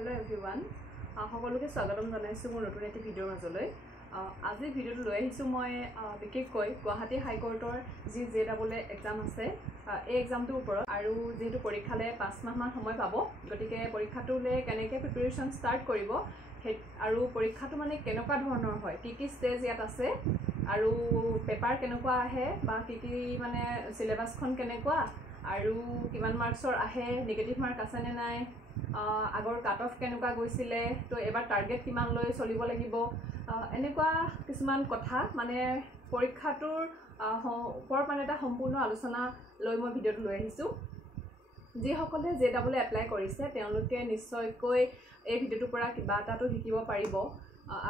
Hello everyone. সকলোকে স্বাগতম জনাইছো মোৰ নতুন এটা ভিডিঅ'ৰ মাজলৈ। আজি ভিডিঅ'টো লৈ আহিছো মই বিশেষকৈ গুৱাহাটী হাইকোৰ্টৰ যি জেডাবল এক্সাম আছে এই এক্সামটোৰ ওপৰত আৰু যেহেতু পৰীক্ষালে 5 মাহ মান সময় পাব গতিকে পৰীক্ষাটোলে কেনেকৈ প্ৰিপাৰেচন ষ্টাৰ্ট কৰিব আৰু পৰীক্ষাটো মানে কেনেকুৱা ধৰণৰ হয় কি ষ্টেজ ইয়াত আছে আৰু পেপাৰ কেনেকুৱা আহে বা কি মানে সিলেবাসখন কেনেকুৱা আৰু কিমান মাৰ্কছৰ আহে নেগেটিভ মাৰ্ক আছে নে নাই আগৰ কাট অফ কেনেকুৱা গৈছিলে তো এবাৰ টাৰ্গেট কিমান লৈ চলিব লাগিব এনেকুৱা কিছুমান কথা মানে পৰীক্ষাটোৰ ওপৰত মানে এটা সম্পূৰ্ণ আলোচনা লৈ মই ভিডিঅ'টো লৈ আহিছো যিসকলে জেডাবল এপ্লাই কৰিছে তেওঁলোকে নিশ্চয়কৈ এই ভিডিঅ'টোৰ পৰা কিবা এটাটো শিকিব পাৰিব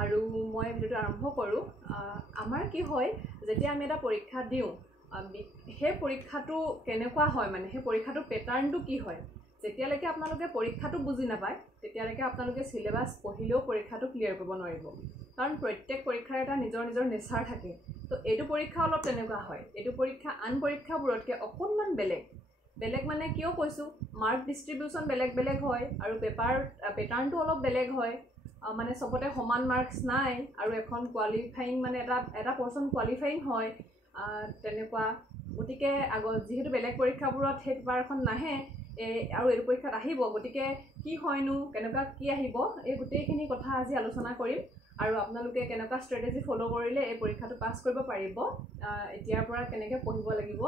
আৰু মই ভিডিঅ'টো আৰম্ভ কৰোঁ আমাৰ কি হয় যেতিয়া আমি এটা পৰীক্ষা দিওঁ সেই পৰীক্ষাটো কেনেকুৱা হয় মানে সেই পৰীক্ষাটোৰ পেটাৰ্নটো কি হয় যেতিয়ালৈকে আপোনালোকে পৰীক্ষাটো বুজি নাপায় তেতিয়ালৈকে আপোনালোকে সিলেবাস পঢ়িলেও পৰীক্ষাটো ক্লিয়াৰ কৰিব নোৱাৰিব কাৰণ প্ৰত্যেক পৰীক্ষাৰ এটা নিজৰ নেচাৰ থাকে তো এইটো পৰীক্ষা অলপ তেনেকুৱা হয় এইটো পৰীক্ষা আন পৰীক্ষাবোৰতকৈ অকণমান বেলেগ মানে কিয় কৈছো মাৰ্ক ডিস্ট্ৰিবিউচন বেলেগ হয় আৰু পেটাৰ্নটো অলপ বেলেগ হয় মানে সবতে সমান মাৰ্কস নাই আৰু এখন কোৱালিফাইং মানে এটা পৰসন কোৱালিফাইং হয় তেনেকুৱা গতিকে আগত যেহেতু বেলেগ পৰীক্ষাবোৰত সেই পেপাৰখন নাহে আৰু এই পৰীক্ষাত আহিব গতিকে কি হয়নো কেনেকুৱা কি আহিব এই গোটেইখিনি কথা আজি আলোচনা কৰিম আৰু আপোনালোকে কেনেকুৱা ষ্ট্ৰেটেজি ফলো কৰিলে এই পৰীক্ষাটো পাছ কৰিব পাৰিব এতিয়াৰ পৰা কেনেকৈ পঢ়িব লাগিব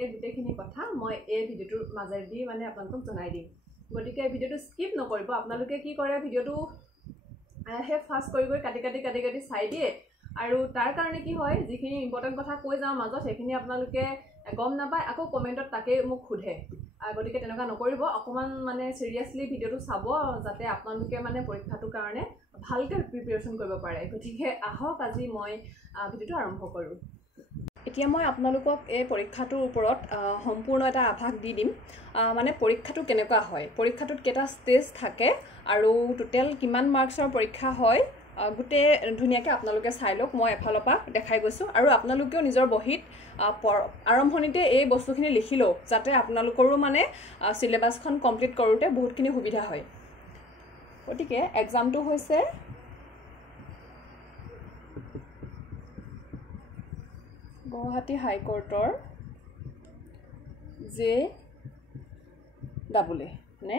এই গোটেইখিনি কথা মই এই ভিডিঅ'টোৰ মাজেদি মানে আপোনালোকক জনাই দিম গতিকে ভিডিঅ'টো স্কিপ নকৰিব আপোনালোকে কি কৰে ভিডিঅ'টো হে ফাষ্ট কৰি কাটি চাই দিয়ে আৰু তাৰ কাৰণে কি হয় যিখিনি ইম্পৰ্টেন্ট কথা কৈ যাওঁ মাজত সেইখিনি আপোনালোকে গম নাপায় আকৌ কমেন্টত তাকে মোক খুধে গতিকে তেনেকুৱা নকৰিব অকমান মানে সিৰিয়াসলি ভিডিঅ'টো চাব যাতে আপোনালোকে মানে পৰীক্ষাটোৰ কাৰণে ভালকৈ প্ৰিপাৰেচন কৰিব পাৰে গতিকে আহক আজি মই ভিডিঅ'টো আৰম্ভ কৰোঁ এতিয়া মই আপোনালোকক এই পৰীক্ষাটোৰ ওপৰত সম্পূৰ্ণ এটা আভাস দি দিম মানে পৰীক্ষাটো কেনেকুৱা হয় পৰীক্ষাটোত কেটা ষ্টেজ থাকে আৰু টোটেল কিমান মাৰ্কছৰ পৰীক্ষা হয় গুটে ধুনিয়াকৈ আপোনালোকে চাই লওক মই এফালৰ পৰা দেখাই গৈছো আৰু আপোনালোকেও নিজৰ বহিত আৰম্ভণিতে এই বস্তুখিনি লিখি লওক যাতে আপোনালোকৰো মানে সিলেবাসখন কমপ্লিট কৰোতে বহুতখিনি সুবিধা হয় গতিকে এক্সামটো হৈছে গুৱাহাটী হাইকোৰ্টৰ জেডাবল নে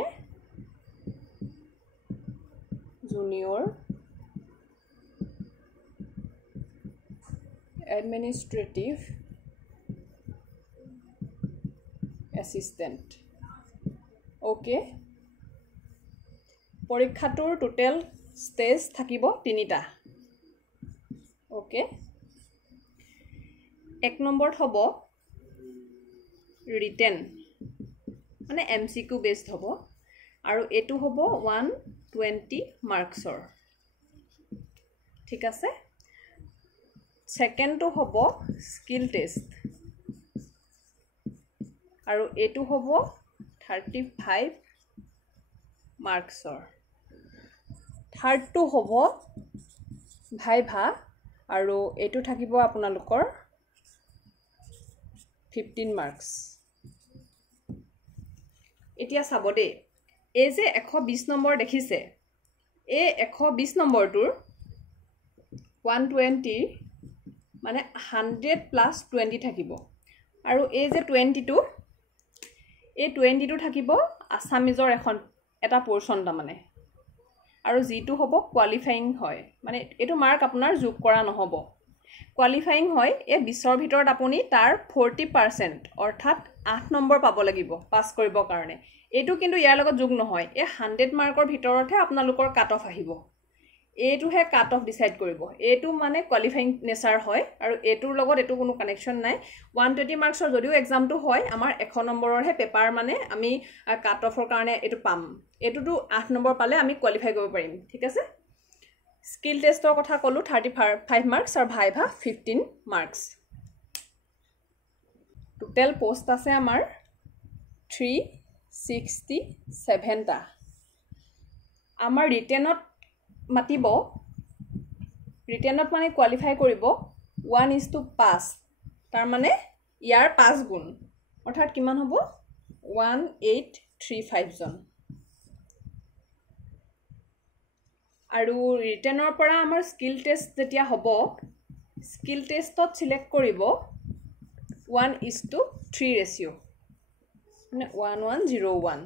জুনিয়ৰ এডমিনিষ্ট্ৰেটিভ এছিষ্টেণ্ট ওকে পৰীক্ষাটোৰ টোটেল ষ্টেজ থাকিব 3টা ওকে 1 নম্বৰত হ'ব ৰিটেন মানে এমসিকিউ বেসড হ'ব আৰু এটো হ'ব 120 মাৰ্কছৰ ঠিক আছে সেকেন্ডটো হ'ব স্কিল টেষ্ট আৰু এটো হ'ব 35 মাৰ্কছৰ থাৰ্ডটো হ'ব ভাইভা আৰু এটো থাকিব আপোনালোকৰ 15 মাৰ্কস এতিয়া চাব দে এই যে 120 নম্বৰ দেখিছে এই 120 নম্বৰটোৰ 120 মানে 100 প্লাস 20 থাকিব আৰু এই যে 20টো এই 20টো থাকিব আসামিজৰ এটা পোৰশন তা মানে আৰু জিটো হ'ব কোৱালিফাইং হয় মানে এটো মাৰ্ক আপোনাৰ যোগ কৰা নহব কোৱালিফাইং হয় এই 20ৰ ভিতৰত আপুনি তাৰ 40% অৰ্থাৎ 8 নম্বৰ পাব লাগিব পাস কৰিবৰ কাৰণে এটো কিন্তু ইয়াৰ লগত যোগ নহয় এই 100 মাৰ্কৰ ভিতৰতহে আপোনালোকৰ কাট অফ আহিব এটোহে কাট অফ ডিসাইড কৰিব এটো মানে কোৱালিফাইং নেচাৰ হয় আৰু এটোৰ লগত এটো কোনো কানেকশন নাই 120 মাৰ্কছৰ যদিও এক্সামটো হয় আমাৰ 100 নম্বৰৰহে পেপাৰ মানে আমি কাট অফৰ কাৰণে এটো পাম এটোটো 8 নম্বৰ পালে আমি কোৱালিফাই কৰিব পাৰিম ঠিক আছে স্কিল টেষ্টৰ কথা কলো 35 মাৰ্কস আৰু ভাইভা 15 মাৰ্কস টোটেল পোষ্ট আছে আমাৰ 367 টা আমাৰ ৰিটেনত মাতিব ৰিটেনত মানে কোৱালিফাই কৰিব 1:5 তাৰ মানে ইয়াৰ 5 গুণ অৰ্থাৎ কিমান হ'ব 1835 জন আৰু ৰিটেনৰ পৰা আমাৰ স্কিল টেষ্ট যেতিয়া হ'ব স্কিল টেষ্টত সিলেক্ট কৰিব 1:3 ৰেচিঅ' মানে 1101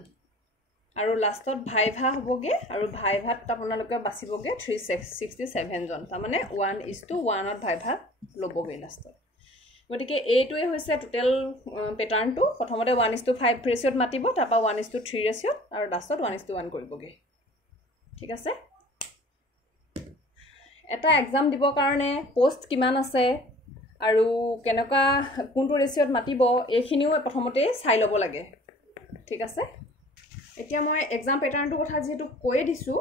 আৰু লাষ্টত ভাইভা হ'বগে আৰু ভাইভাত আপোনালোকে বাচিবগে 367 জন তাৰমানে 1:1ত ভাইভা ল'বগে লাষ্টত গতিকে এইটোৱে হৈছে টোটেল পেটাৰ্ণটো প্ৰথমতে 1:5 ৰেচিঅ'ত মাতিব তাৰপৰা 1:3 ৰেচিঅ'ত আৰু লাষ্টত 1:1 কৰিবগে ঠিক আছে এটা এক্সাম দিবৰ কাৰণে পোষ্ট কিমান আছে আৰু কেনেকুৱা কোনটো ৰেচিঅ'ত মাতিব এইখিনিও প্ৰথমতে চাই ল'ব লাগে ঠিক আছে এতিয়া মই এক্সাম পেটাৰ্ণটোৰ কথা যেহেতু কৈয়ে দিছোঁ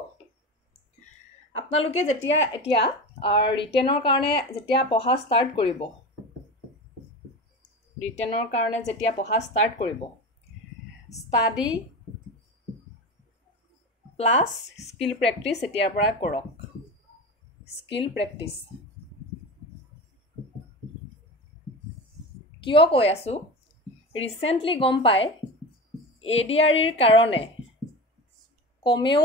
আপোনালোকে যেতিয়া এতিয়া ৰিটেনৰ কাৰণে যেতিয়া পঢ়া ষ্টাৰ্ট কৰিব ৰিটেনৰ কাৰণে যেতিয়া পঢ়া ষ্টাৰ্ট কৰিব ষ্টাডি প্লাছ স্কিল প্ৰেক্টিছ এতিয়াৰ পৰা কৰক স্কিল প্ৰেক্টিছ কিয় কৈ আছোঁ ৰিচেণ্টলি গম পায় ADREৰ কাৰণে কমেও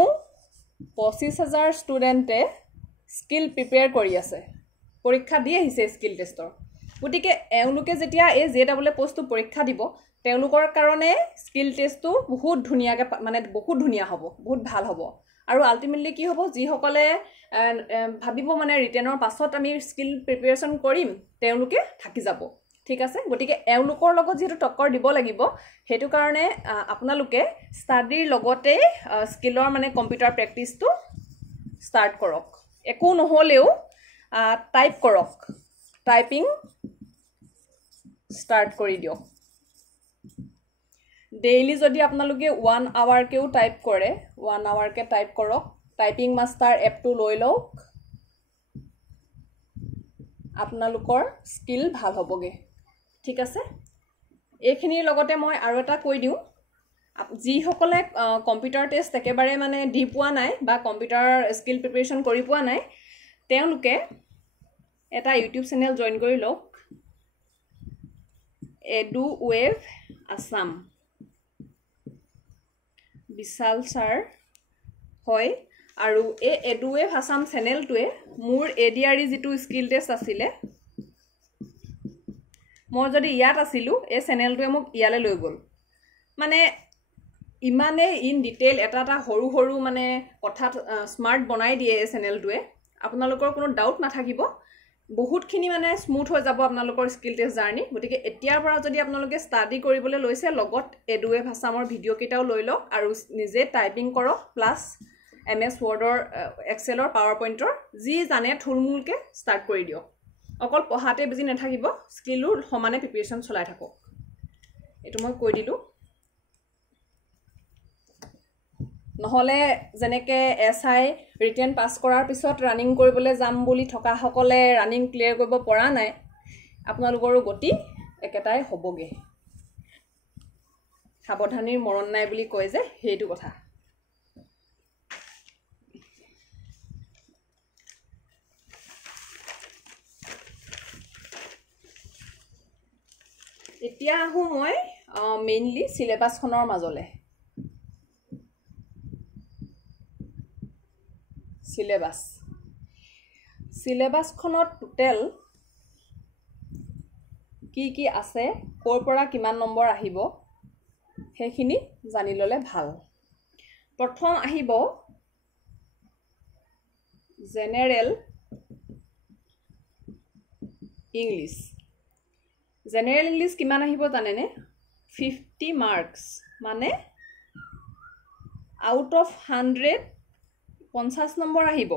25,000 ষ্টুডেণ্টে স্কিল প্ৰিপেয়াৰ কৰি আছে পৰীক্ষা দি আহিছে স্কিল টেষ্টৰ গতিকে এওঁলোকে যেতিয়া এই JEE পোষ্টটো পৰীক্ষা দিব তেওঁলোকৰ কাৰণে স্কিল টেষ্টটো বহুত ধুনীয়াকৈ মানে বহুত ধুনীয়া হ'ব বহুত ভাল হ'ব আৰু আল্টিমেটলি কি হ'ব যিসকলে ভাবিব মানে ৰিটেনৰ পাছত আমি স্কিল প্ৰিপেয়াৰেশ্যন কৰিম তেওঁলোকে থাকি যাব ঠিক আছে গতিকে এওঁলোকৰ লগত যেহেতু টক্কৰ দিব লাগিব সেইটো কাৰণে আপোনালোকে ষ্টাডিৰ লগতে স্কিলৰ মানে কম্পিউটাৰ প্ৰেক্টিছটো ষ্টাৰ্ট কৰক একো নহ'লেও টাইপ কৰক টাইপিং ষ্টাৰ্ট কৰি দিয়ক ডেইলি যদি আপোনালোকে 1 আৱাৰকেও টাইপ কৰে 1 আৱাৰকে টাইপ কৰক টাইপিং মাষ্টাৰ এপটো লৈ লওক আপোনালোকৰ স্কিল ভাল হ'বগে ঠিক আছে এইখিনিৰ লগতে মই আৰু এটা কৈ দিওঁ যিসকলে কম্পিউটাৰ টেষ্ট একেবাৰে মানে দি পোৱা নাই বা কম্পিউটাৰ স্কিল প্ৰিপেৰেশ্যন কৰি পোৱা নাই তেওঁলোকে এটা ইউটিউব চেনেল জইন কৰি লওক এডুৱেভ আছাম বিশাল ছাৰ হয় আৰু এই এডুৱেভ আছাম চেনেলটোৱে মোৰ ADRE যিটো স্কিল টেষ্ট আছিলে মই যদি ইয়াত আছিলোঁ এই চেনেলটোৱে মোক ইয়ালৈ লৈ গ'ল মানে ইমানে ইন ডিটেইল এটা এটা সৰু সৰু মানে কথাত স্মাৰ্ট বনাই দিয়ে এই চেনেলটোৱে আপোনালোকৰ কোনো ডাউট নাথাকিব বহুতখিনি মানে স্মুথ হৈ যাব আপোনালোকৰ স্কিল টেষ্ট জাৰ্নি গতিকে এতিয়াৰ পৰা যদি আপোনালোকে ষ্টাডি কৰিবলৈ লৈছে লগত এডুৱেভ আছামৰ ভিডিঅ' কেইটাও লৈ লওক আৰু নিজে টাইপিং কৰক প্লাছ MS ৱৰ্ডৰ এক্সেলৰ পাৱাৰ পইণ্টৰ যি জানে থুলমূলকৈ ষ্টাৰ্ট কৰি দিয়ক অকল পঢ়াতে বুজি নাথাকিব স্কিলো সমানে প্ৰিপেৰেশ্যন চলাই থাকক এইটো মই কৈ দিলোঁ নহ'লে যেনেকৈ SI ৰিটেন পাছ কৰাৰ পিছত ৰানিং কৰিবলৈ যাম বুলি থকাসকলে ৰানিং ক্লিয়াৰ কৰিব পৰা নাই আপোনালোকৰো গতি একেটাই হ'বগৈ সাৱধানীৰ মৰণ নাই বুলি কয় যে সেইটো কথা এতিয়া আহোঁ মই মেইনলি চিলেবাছখনৰ মাজলৈ চিলেবাছখনত টোটেল কি আছে ক'ৰ পৰা কিমান নম্বৰ আহিব সেইখিনি জানি ল'লে ভাল প্ৰথম আহিব জেনেৰেল ইংলিছ জেনেৰেল ইংলিছ কিমান আহিব জানেনে 50 মাৰ্কছ মানে আউট অফ 100 50 নম্বৰ আহিব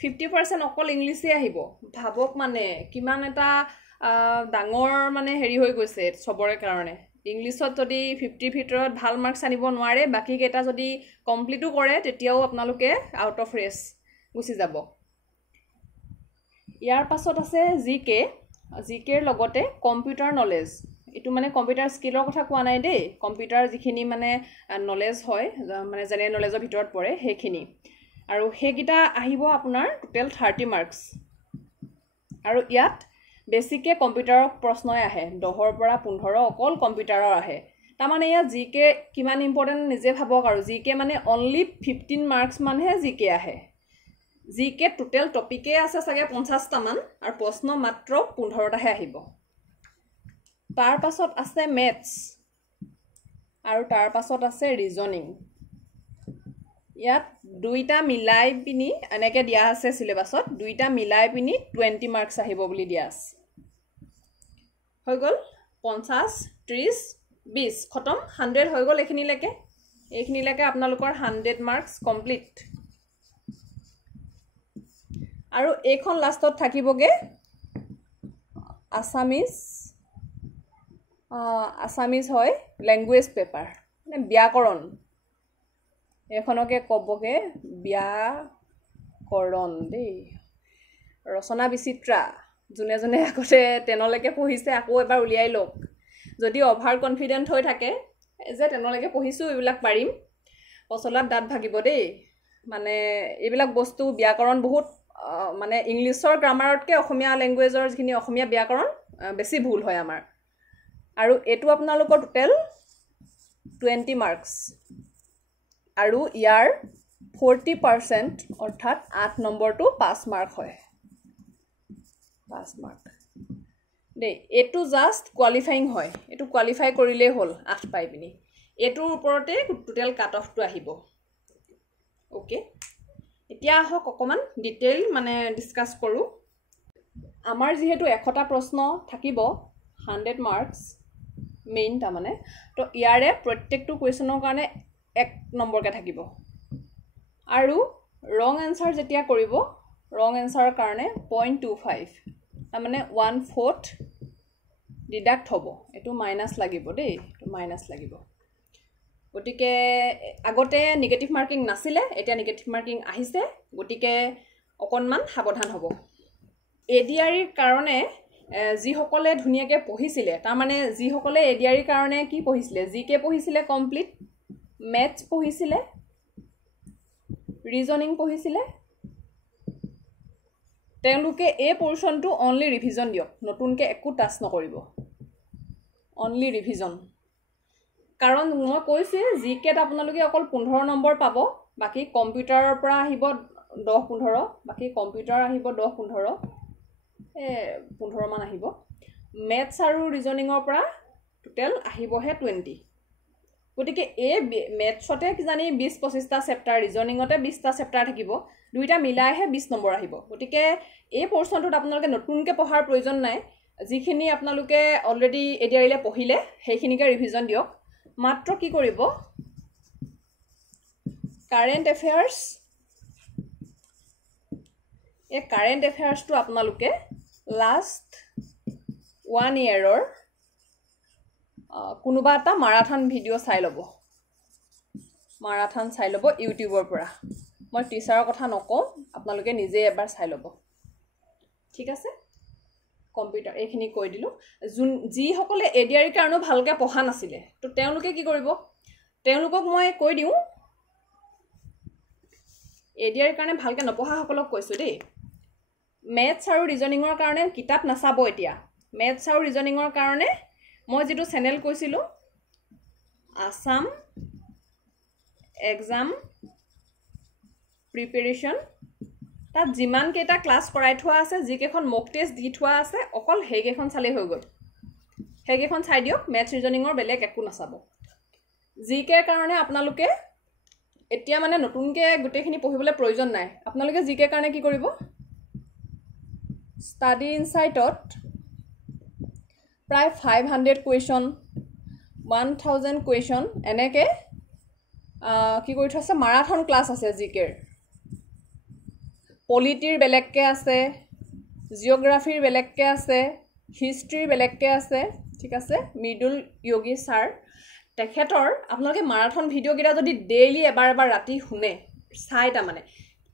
50% অকল ইংলিছে আহিব ভাবক মানে কিমান এটা ডাঙৰ মানে হেৰি হৈ গৈছে সবৰে কাৰণে ইংলিছত যদি 50 ভিতৰত ভাল মাৰ্কছ আনিব নোৱাৰে বাকি কেইটা যদি কমপ্লিটো কৰে তেতিয়াও আপোনালোকে আউট অফ ৰেস গুচি যাব ইয়াৰ পাছত আছে জিকেৰ লগতে কম্পিউটাৰ নলেজ এটো মানে কম্পিউটাৰ স্কিলৰ কথা কোৱা নাই দেই কম্পিউটাৰ যিখিনি মানে নলেজ হয় মানে জেনেৰেল নলেজৰ ভিতৰত পৰে সেইখিনি আৰু হেগিটা আহিব আপোনাৰ টোটেল 30 মাৰ্কছ আৰু ইয়াত বেছিকে কম্পিউটাৰৰ প্ৰশ্নই আহে 10ৰ পৰা 15 অকল কম্পিউটাৰৰ আহে তাৰমানে ইয়াত জিকে কিমান ইম্পৰ্টেন্ট নিজে ভাবক আৰু জিকে মানে অনলি 15 মাৰ্কছ মানহে জিকে আহে জিকে টোটেল টপিকে আছে চাগে 50টা মান আৰু প্ৰশ্ন মাত্ৰ 15টাহে আহিব তাৰ পাছত আছে ম্যাথছ আৰু তাৰ পাছত আছে ৰিজনিং ইয়াত দুইটা মিলাই পিনি এনেকে দিয়া আছে সিলেবাসত দুইটা মিলাই পিনি 20 মাৰ্কস আহিব বুলি দিয়া আছে হৈ গল 50 30 20 খতম 100 হৈ গল এইখিনিলৈকে আপোনালোকৰ 100 মাৰ্কস কমপ্লিট আৰু এইখন লাষ্টত থাকিবগে আসামিজ হয় ল্যাঙ্গুৱেজ পেপাৰ মানে ব্যাকৰণ এখনকে কবগে ব্যাকৰণ দেই ৰচনা বিচিত্ৰা জুনে জুনে আগতে 10 লৈকে পঢ়িছে আকৌ এবাৰ উলিয়াই লওক যদি অভাৰ কনফিডেন্ট হৈ থাকে যে 10 লৈকে পঢ়িছো এইবিলাক পাৰিম পছলাত দাঁত ভাগিব দেই মানে এইবিলাক বস্তু ব্যাকৰণ বহুত মানে ইংলিছৰ গ্ৰামাৰতকে অসমীয়া ল্যাঙ্গুৱেজৰ যিখিনি অসমীয়া ব্যাকৰণ বেছি ভুল হয় আমাৰ আৰু এটো আপোনালোকৰ টোটেল 20 মাৰ্কস আৰু ইয়াৰ 40% অৰ্থাৎ 8 নম্বৰটো 5 মাৰ্ক হয় 5 মাৰ্ক দে এটো জাস্ট কোৱালিফাইং হয় এটো কোৱালিফাই কৰিলে হল 8 পাই পিনি এটোৰ ওপৰতে টোটেল কাট অফটো আহিব ওকে এতিয়া হক অকমান ডিটেইল মানে ডিসকাস কৰো আমাৰ যেহেতু 100টা প্ৰশ্ন থাকিব 100 মাৰ্কস মেইন তা মানে তো ইয়াৰে প্ৰত্যেকটো কোৱেশ্যনৰ কাৰণে 1 নম্বৰকে থাকিব আৰু ৰং আনসাৰ যেতিয়া কৰিব ৰং আনসাৰৰ কাৰণে 0.25 তা মানে 1/4 ডিডাক্ট হ'ব এটো মাইনাস লাগিব দেই তো মাইনাস লাগিব গটিকে আগতে নেগেটিভ মার্কিং নাছিলে এটা নেগেটিভ মার্কিং আহিছে গটিকে অকনমান সাবধান হ'ব এডিআৰিৰ কাৰণে যি সকলে ধুনিয়াকে পঢ়িছিলে তাৰ মানে যি সকলে এডিআৰিৰ কাৰণে কি পঢ়িছিলে জিকে পঢ়িছিলে কমপ্লিট ম্যাথছ পঢ়িছিলে ৰিজনিং পঢ়িছিলে তেওঁলোকে এই পোৰশনটো অনলি ৰিভিজন দিয়ক নতুনকে একো টাচ নকৰিব অনলি ৰিভিজন কাৰণ মই কৈছে জিকেত আপোনালোকে অকল 15 নম্বৰ পাব বাকি কম্পিউটাৰৰ পৰা আহিব 10 15 বাকি কম্পিউটাৰ আহিব 10 15 15 মান আহিব ম্যাথছ আৰু ৰিজনিংৰ পৰা টোটেল আহিবহে 20 গটিকে এই ম্যাথছতে কি জানি 20 25টা চেপ্টাৰ ৰিজনিংতে 20টা চেপ্টাৰ থাকিব দুইটা মিলাইহে 20 নম্বৰ আহিব গটিকে এই পোৰশনটোত আপোনালোকে নতুনকে পঢ়াৰ প্ৰয়োজন নাই যিখিনি আপোনালোকে অলৰেডি এডিআৰিলে পঢ়িলে সেইখিনিকে ৰিভিজন দিয়ক মাত্ৰ কি কৰিব কাৰেন্ট এফেয়াৰ্স এই কাৰেন্ট এফেয়াৰ্সটো আপোনালোকে লাষ্ট 1 ইয়াৰৰ কোনোবা এটা মাৰাথন ভিডিও চাই লব মাৰাথন চাই লব ইউটিউবৰ পৰা মই টিচাৰৰ কথা নকওঁ আপোনালোকে নিজে এবাৰ চাই লব ঠিক আছে কম্পিউটাৰ এইখিনি কৈ দিলো যি সকলে এডিআৰিৰ কাৰণে ভালকে পঢ়া নাছিলে তো তেওঁলোকে কি কৰিব তেওঁলোকক মই কৈ দিও এডিআৰিৰ কাৰণে ভালকে নপঢ়া সকলক কৈছো দেই ম্যাথছ আৰু ৰিজনিংৰ কাৰণে কিতাপ নাচাব এতিয়া ম্যাথছ আৰু ৰিজনিংৰ কাৰণে মই যেটো চেনেল কৈছিলো আসাম এক্সাম প্ৰিপাৰেচন তাত যিমান কেটা ক্লাস কৰাই থোৱা আছে যিকেখন মক টেষ্ট দি থোৱা আছে অকল হেগেখন চালে হৈ গল হেগেখন চাই দিয়ক ম্যাথছ ৰিজনিংৰ বেলেগ একো নাচাব জিকে কাৰণে আপোনালোকে এতিয়া মানে নতুনকে গুটেখিনি পঢ়িবলৈ প্ৰয়োজন নাই আপোনালোকে জিকে কাৰণে কি কৰিব ষ্টাডি ইনসাইটত প্ৰায় 500 কোৱেশ্যন 1000 কোৱেশ্যন এনেকে কি কৰি থৈছে মাৰাথন ক্লাস আছে জিকেৰ পলিটিৰ বেলেগকে আছে জিওগ্ৰাফিৰ বেলেগকে আছে হিষ্ট্ৰীৰ বেলেগকে আছে ঠিক আছে মিডল যোগী স্যাৰ তেখেতৰ আপোনালোকে মাৰাথন ভিডিও গিৰা যদি ডেইলি এবাৰ ৰাতি শুনে চাইটা মানে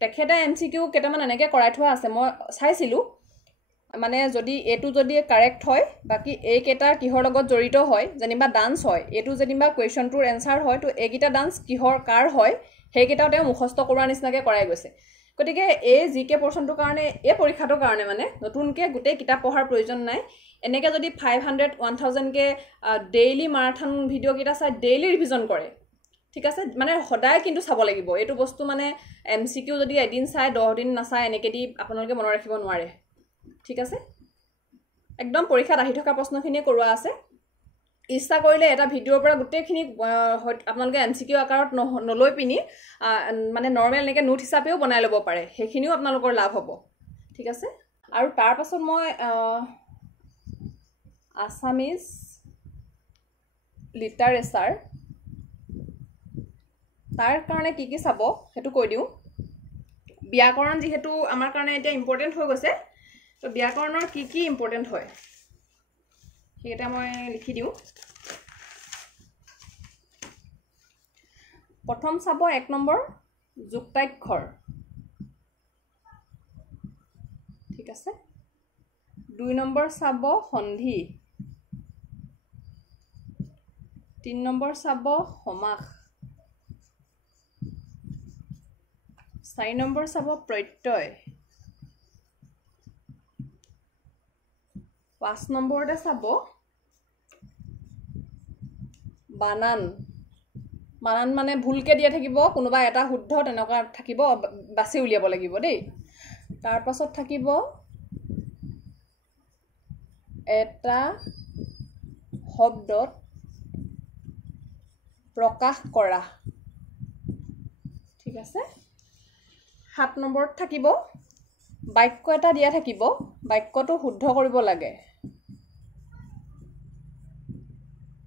তেখেতে এমসিকিউ কেটামান এনেকে কৰাই থোৱা আছে মই চাইছিলো মানে যদি এটো যদি কাৰেক্ট হয় বাকি এই কেটা কিহৰ লগত জড়িত হয় জানিবা ডান্স হয় এটো যেনিবা কোৱেশ্যনটোৰ এনসাৰ হয় তো এগিটা ডান্স কিহৰ কাৰ হয় হেগিটাও তেওঁ মুখস্থ কৰাৰ নিচিনাকে কৰাই গৈছে গটিকে এই জিকে পোৰশনটোৰ কাৰণে এই পৰীক্ষাটোৰ কাৰণে মানে নতুনকে গুটে কিতাপ পঢ়াৰ প্ৰয়োজন নাই এনেকে যদি 500 1000 কে ডেইলি মাৰাথন ভিডিও কিটা চাই ডেইলি ৰিভিজন কৰে ঠিক আছে মানে সদায় কিন্তু চাব লাগিব এইটো বস্তু মানে MCQ যদি এদিন চাই 10 দিন নাচাই এনেকে দি আপোনালোকে মনত ৰাখিব নোৱাৰে ঠিক আছে একদম পৰীক্ষাত আহি থকা প্ৰশ্নখিনি কৰোৱা আছে ইচ্ছা কৰিলে এটা ভিডিঅ'ৰ পৰা গোটেইখিনি আপোনালোকে MCQ আকাৰত নলৈ পিনি মানে নৰ্মেল এনেকৈ নোট হিচাপেও বনাই ল'ব পাৰে সেইখিনিও আপোনালোকৰ লাভ হ'ব ঠিক আছে আৰু তাৰ পাছত মই আছামিজ লিটাৰেচাৰ তাৰ কাৰণে কি কি চাব সেইটো কৈ দিওঁ ব্যাকৰণ যেহেতু আমাৰ কাৰণে এতিয়া ইম্পৰ্টেণ্ট হৈ গৈছে তো ব্যাকৰণৰ কি কি ইম্পৰ্টেণ্ট হয় সেইটা মই লিখি দিওঁ প্ৰথম চাব 1 নম্বৰ যুক্তাক্ষৰ ঠিক আছে 2 নম্বৰ চাব সন্ধি 3 নম্বৰ চাব সমাস 4 নম্বৰ চাব প্ৰত্যয় 5 নম্বৰতে চাব বানান বানান মানে ভুলকে দিয়া থাকিব কোনোবা এটা শুদ্ধ তেনেকুৱা থাকিব বাছি উলিয়াব লাগিব দেই তাৰ পাছত থাকিব এটা শব্দত প্ৰকাশ কৰা ঠিক আছে 7 নম্বৰত থাকিব বাক্য এটা দিয়া থাকিব বাক্যটো শুদ্ধ কৰিব লাগে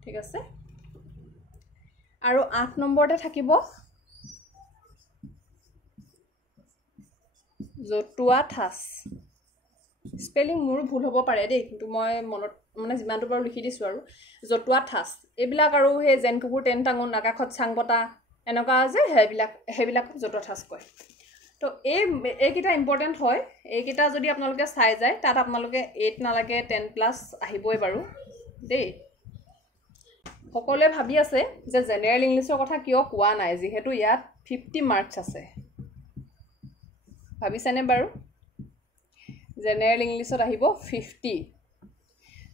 ঠিক আছে আৰু 8 নম্বৰতে থাকিব জতুৱা ঠাঁচ স্পেলিং মোৰ ভুল হ'ব পাৰে দেই কিন্তু মই মনত মানে যিমানটো পাৰো লিখি দিছো আৰু জতুৱা ঠাঁচ এইবিলাক আৰু হে জেন কুকুৰ টেন টাঙোন আকাশত চাংপতা এনেকুৱা যে হেবিলাক জতুৱা ঠাঁচ কয় তো এইকেইটা ইম্পৰ্টেণ্ট হয় এইকেইটা যদি আপোনালোকে চাই যায় তাত আপোনালোকে 8 নালাগে 10 প্লাছ আহিবই বাৰু দেই সকলোৱে ভাবি আছে যে জেনেৰেল ইংলিছৰ কথা কিয় কোৱা নাই যিহেতু ইয়াত 50 মাৰ্কছ আছে ভাবিছেনে বাৰু জেনেৰেল ইংলিছত আহিব 50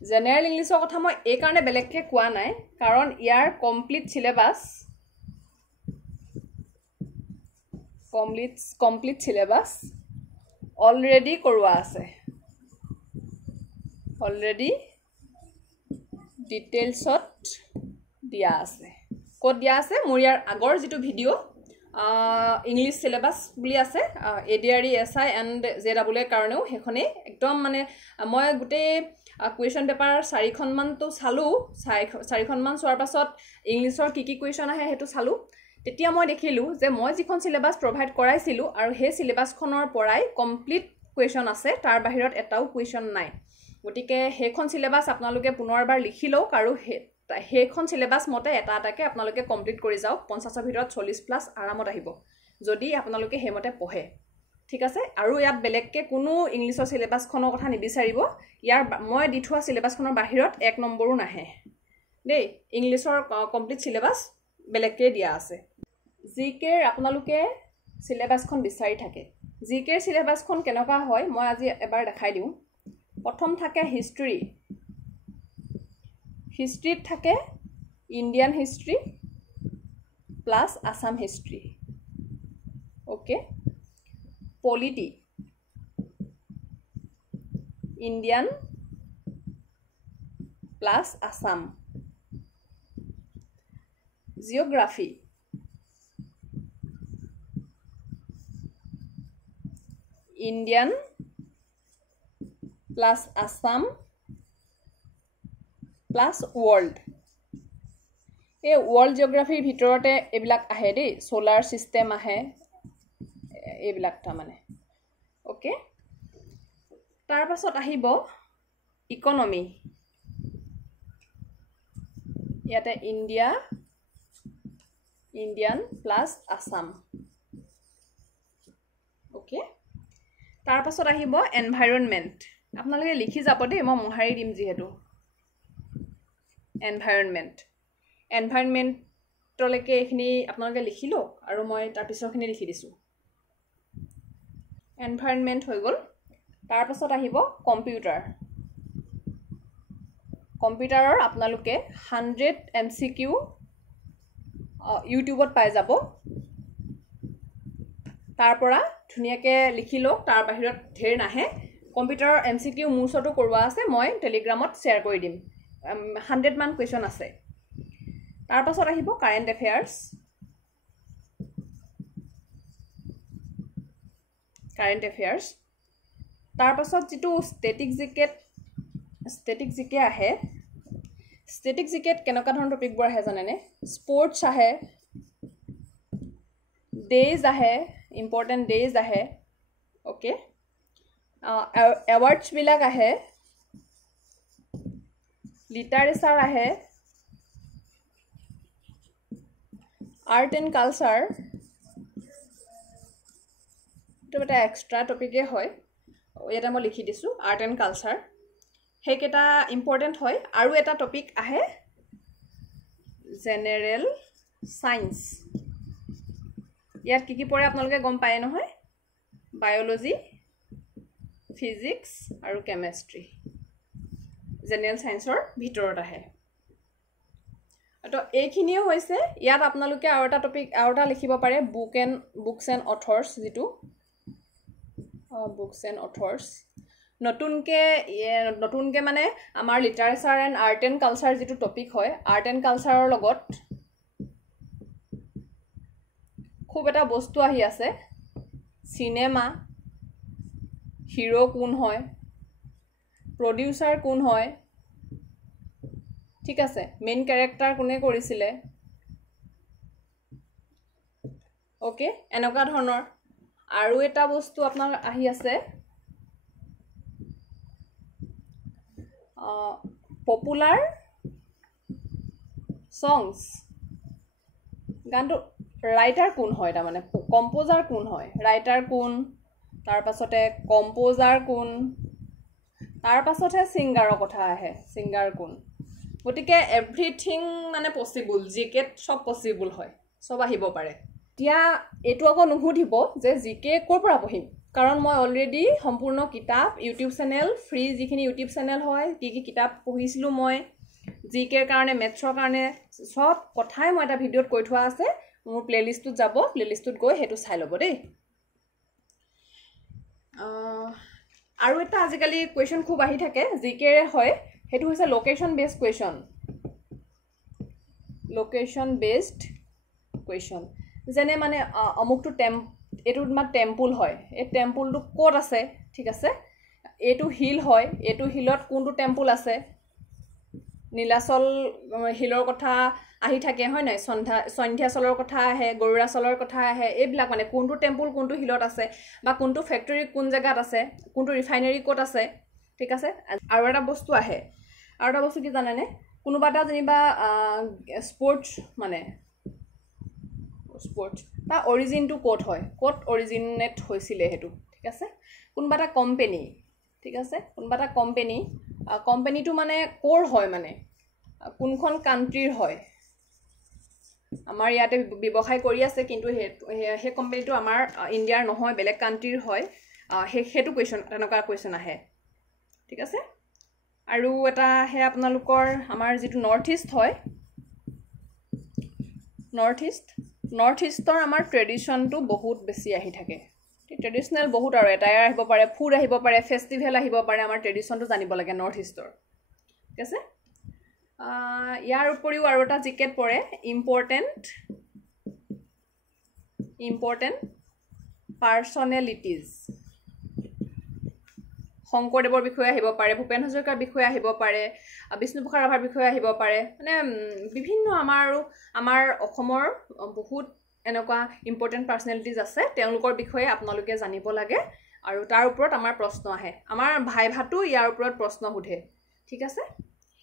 জেনেৰেল ইংলিছৰ কথা মই এই কাৰণে বেলেগকে কোৱা নাই কাৰণ ইয়াৰ কমপ্লিট সিলেবাস অলৰেডি কৰোৱা আছে অলৰেডি ডিটেইলছত দিয়া আছে ক'ত দিয়া আছে মোৰ ইয়াৰ আগৰ যেটো ভিডিও ইংলিশ সিলেবাস বুলি আছে ADRE SI এণ্ড JEE কাৰণেও হেখনে একদম মানে মই গুটে কুৱেশ্যন পেপাৰ 4খন মান তো চালু 4খন মান চোৱাৰ পাছত ইংলিশৰ কি কি কুৱেশ্যন আহে হেতু চালু তেতিয়া মই দেখিলো যে মই যিখন সিলেবাস প্ৰভাইড কৰাইছিলো আৰু হে সিলেবাসখনৰ পৰাই কমপ্লিট কুৱেশ্যন আছে তাৰ বাহিৰত এটাও কুৱেশ্যন নাই গটিকে হেখন সিলেবাস আপোনালোকে পুনৰবাৰ লিখি লওক আৰু হেখন সিলেবাস মতে এটা এটাকে আপোনালোকে কমপ্লিট কৰি যাওক 50 ভিতৰত 40 প্লাস আৰামত আহিব যদি আপোনালোকে হেমতে পঢ়ে ঠিক আছে আৰু ইয়াত বেলেগকে কোনো ইংলিশৰ সিলেবাসখনৰ কথা নিবিচাৰিব ইয়াৰ মই দি থোৱা সিলেবাসখনৰ বাহিৰত 1 নম্বৰো নাহে দেই ইংলিশৰ কমপ্লিট সিলেবাস বেলেগকে দিয়া আছে জিকে আপোনালোকে সিলেবাসখন বিচাৰি থাকে জিকে সিলেবাসখন কেনেকুৱা হয় মই আজি এবাৰ দেখাই দিওঁ প্ৰথম থাকে হিষ্ট্ৰীত থাকে Indian history plus Assam history okay polity Indian plus Assam geography Indian plus Assam plus world এই ওয়াৰ্ল্ড জিওগ্ৰাফিৰ ভিতৰতে এবিলাক আহে দেই সোলাৰ সিস্টেম আহে এইবিলাক তা মানে ওকে তাৰ পাছত আহিব ইকোনমি ইয়াতে ইণ্ডিয়ান প্লাস আসাম ওকে তাৰ পাছত আহিব এনভাইৰনমেন্ট আপোনালোকে লিখি যাব দেই মই মহাৰি দিম যিহেতু এনভাইৰনমেন্টলৈকে এইখিনি আপোনালোকে লিখি লওক আৰু মই তাৰ পিছৰখিনি লিখি দিছো এনভাইৰনমেন্ট হৈ গল তাৰ পাছত আহিব কম্পিউটাৰৰ আপোনালোকে 100 MCQ ইউটিউবত পাই যাব তাৰ পৰা ধুনিয়াকে লিখি লওক তাৰ বাহিৰত ঢেৰ নাহে কম্পিউটাৰৰ MCQ মোৰ ওচৰতো কৰোৱা আছে মই টেলিগ্ৰামত শ্বেয়াৰ কৰি দিম 100 মান কোৱেশ্চন আছে তাৰ পাছত আহিব কাৰেন্ট এফেয়াৰ্স তাৰ পাছত যেটো ষ্টেটিক জিকে আহে ষ্টেটিক জিকেত কেনেকুৱা ধৰণৰ টপিকবোৰ আহে জানেনে স্পৰ্টছ আহে ডেজ আহে ইম্পৰ্টেন্ট ডেজ আহে ওকে এৱাৰ্ডছ বিলাক আহে লিটাৰেচাৰ আহে আৰ্ট এণ্ড কালচাৰ তো এটা এক্সট্ৰা টপিকে হয় এটা মই লিখি দিছো আৰ্ট এণ্ড কালচাৰ হেকেটা ইম্পৰ্টেন্ট হয় আৰু এটা টপিক আহে জেনাৰেল সায়েন্স ইয়াত কি পৰে আপোনালোকে গম পায় নহয় বায়োলজি ফিজিক্স আৰু কেমিষ্ট্ৰি জেনাৰেল সায়েন্সৰ ভিতৰত আহে তো এইখিনিও হৈছে ইয়াত আপোনালোকে আৰু এটা টপিক আৰু এটা লিখিব পাৰে বুকছ এণ্ড অথৰ্স যেটো বুকছ এণ্ড অথৰ্স নতুনকে মানে আমাৰ literature and art and culture যেটো টপিক হয় আৰ্ট এণ্ড কালচাৰৰ লগত খুব এটা বস্তু আহি আছে সিনেমা হিৰো কোন হয় প্ৰডিউসাৰ কোন হয় ঠিক আছে মেইন ক্যাৰেক্টাৰ কোনে কৰিছিলে ওকে এনেকুৱা ধৰণৰ আৰু এটা বস্তু আপোনাৰ আহি আছে পপুলাৰ songs গানটো রাইটার কোন হয় তা মানে কম্পোজার কোন হয় রাইটার কোন তার পাছতে কম্পোজার কোন তার পাছতে সিঙ্গাৰৰ কথা আহে সিঙ্গাৰ কোন গটিকে এভৰিথিং মানে পসিবল জিকেট সব পসিবল হয় সব আহিব পাৰে তিয়া এটো আকৌ নুহুধিব যে জিকে কৰ পৰা পঢ়িম কাৰণ মই অলৰেডি সম্পূৰ্ণ কিতাপ ইউটিউব চেনেল ফ্ৰী যিখিনি ইউটিউব চেনেল হয় কি কিতাপ পঢ়িছিলো মই জিকেৰ কাৰণে মেথছৰ কাৰণে সব কথাই মই এটা ভিডিঅত কৈ থোৱা আছে মোৰ প্লেলিষ্টত যাব প্লেলিষ্টত গৈ হেতু চাই লব দেই আৰু এটা আজিকালি কোৱেশ্চন খুব আহি থাকে জিকেৰে হয় হেতু হৈছে লোকেশন বেসড কোৱেশ্চন যেনে মানে অমুকটো এটো তোমাৰ টেম্পল হয় এই টেম্পলটো ক'ত আছে ঠিক আছে এটো হিল হয় এটো হিলত কোনটো টেম্পল আছে নীলাচল হিলৰ কথা আহি থাকে হয় নাই সন্ধ্যাচলৰ কথা আহে গৰুৰাচলৰ কথা আহে এইবিলাক মানে কোনটো টেম্পল কোনটো হিলত আছে বা কোনটো ফ্যাক্টৰী কোন জায়গাত আছে কোনটো ৰিফাইনাৰী ক'ত আছে ঠিক আছে আৰু এটা বস্তু আহে আৰু এটা বস্তু কি জানেনে কোনোবাটা যেনিবা স্পৰ্টছ মানে স্পৰ্টছ তা অৰিজিনটো ক'ত হয় ক'ত অৰিজিনেট হৈছিলে হেতু ঠিক আছে কোনোবাটা কোম্পানী ঠিক আছে কোনোবাটা কোম্পানীটো মানে কোৰ হয় মানে কোনখন কান্ট্ৰিৰ হয় আমাৰ ইয়াতে ব্যৱসায় কৰি আছে কিন্তু হে কোম্পানীটো আমাৰ ইন্ডিয়াৰ নহয় বেলেগ কান্ট্ৰিৰ হয় হেতু কোৱেশ্চন তেনেকুৱা কোৱেশ্চন আহে ঠিক আছে আৰু এটা হে আপোনালোকৰ আমাৰ যেটো নৰ্থ ইষ্ট হয় নৰ্থ ইষ্টৰ আমাৰ ট্ৰেডিশনটো বহুত বেছি আহি থাকে ট্ৰেডিশনাল বহুত আৰু এটায়াৰ আহিব পাৰে ফুড আহিব পাৰে ফেষ্টিভেল আহিব পাৰে আমাৰ ট্ৰেডিশনটো জানিব লাগে নৰ্থ ইষ্টৰ ঠিক আছে ইয়াৰ উপৰিও আৰু এটা জিকেট পৰে ইম্পৰ্টেন্ট পাৰ্সনেলিটিজ শংকৰদেৱৰ বিষয়ে আহিব পাৰে ভূপেন হাজৰিকাৰ বিষয়ে আহিব পাৰে বিষ্ণুপ্ৰসাদ ৰাভাৰ বিষয়ে আহিব পাৰে মানে বিভিন্ন আমাৰ অসমৰ বহুত এনেকুৱা ইম্পৰ্টেন্ট পাৰ্সনেলিটিজ আছে তেওঁলোকৰ বিষয়ে আপোনালোকে জানিব লাগে আৰু তাৰ ওপৰত আমাৰ প্ৰশ্ন আহে আমাৰ ভাইভাটো ইয়াৰ ওপৰত প্ৰশ্ন সোধে ঠিক আছে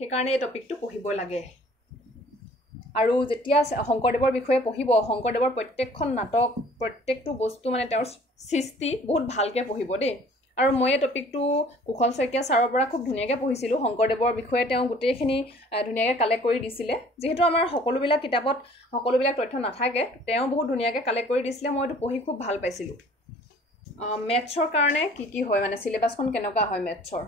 হেকাৰণে এই টপিকটো পঢ়িব লাগে আৰু যেতিয়া শংকৰদেৱৰ বিষয়ে পঢ়িব শংকৰদেৱৰ প্ৰত্যেকখন নাটক প্ৰত্যেকটো বস্তু মানে তেওঁৰ সৃষ্টি বহুত ভালকে পঢ়িব দেই আৰু মই এই টপিকটো কুশল শইকীয়া ছাৰৰ পৰা খুব ধুনিয়াকে পঢ়িছিলো শংকৰদেৱৰ বিষয়ে তেওঁ গোটেইখিনি ধুনিয়াকে কালেক্ট কৰি দিছিলে যেহেতু আমাৰ সকলোবিলাক কিতাপত সকলোবিলাক তথ্য নাথাকে তেওঁ বহুত ধুনিয়াকে কালেক্ট কৰি দিছিলে মই এটো পঢ়ি খুব ভাল পাইছিলো মেথছৰ কাৰণে কি হয় মানে সিলেবাসখন কেনেকুৱা হয় মেথছৰ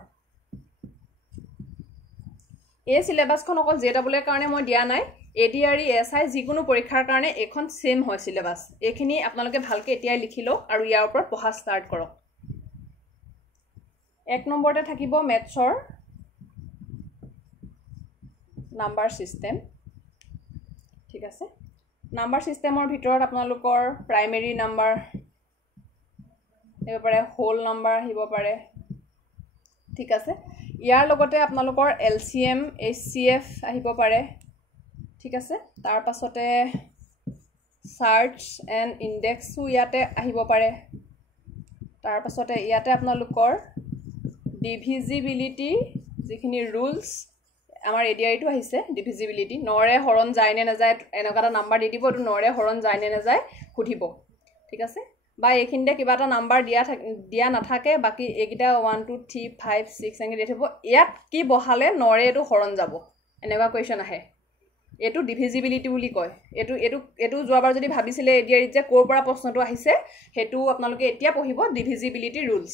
এই সিলেবাসখন অকল জেডাবলৰ কাৰণে মই দিয়া নাই ADRE SI যিকোনো পৰীক্ষাৰ কাৰণে এখন সেম হয় সিলেবাস এইখিনি আপোনালোকে ভালকে এতিয়াই লিখি লওক আৰু ইয়াৰ ওপৰত পঢ়া ষ্টাৰ্ট কৰক 1 নম্বৰতে থাকিব মেথছৰ নাম্বাৰ সিস্টেম ঠিক আছে নাম্বাৰ সিস্টেমৰ ভিতৰত আপোনালোকৰ প্ৰাইমেৰী নাম্বাৰ আহিব পাৰে হোল নাম্বাৰ আহিব পাৰে ঠিক আছে ইয়াৰ লগতে আপোনালোকৰ LCM HCF আহিব পাৰে ঠিক আছে তাৰ পাছতে সাৰ্চ এণ্ড ইনডেক্সও ইয়াতে আহিব পাৰে তাৰ পাছতে ইয়াতে আপোনালোকৰ ডিভিজিবিলিটি যিখিনি ৰুলছ আমাৰ এডিআইটো আহিছে ডিভিজিবিলিটি নৰে হৰণ যায় নে নাযায় এনেকুৱা এটা নাম্বাৰ দি দিব এটো নৰে হৰণ যায় নে নাযায় খুধিব ঠিক আছে বা এইখিনিতে কিবা এটা নাম্বাৰ দিয়া নাথাকে বাকি এইকিটা 1 2 3 5 6 এনেকৈ দি থব ইয়াত কি বহালে নৰে এটো হৰণ যাব এনেকুৱা কোৱেশ্চন আহে এটো ডিভিজিবিলিটি বুলি কয় এটো যোৱাবাৰ যদি ভাবিছিলে এডিআইত যে কোৰ পৰা প্ৰশ্নটো আহিছে হেতু আপোনালোকে এতিয়া পঢ়িব ডিভিজিবিলিটি ৰুলছ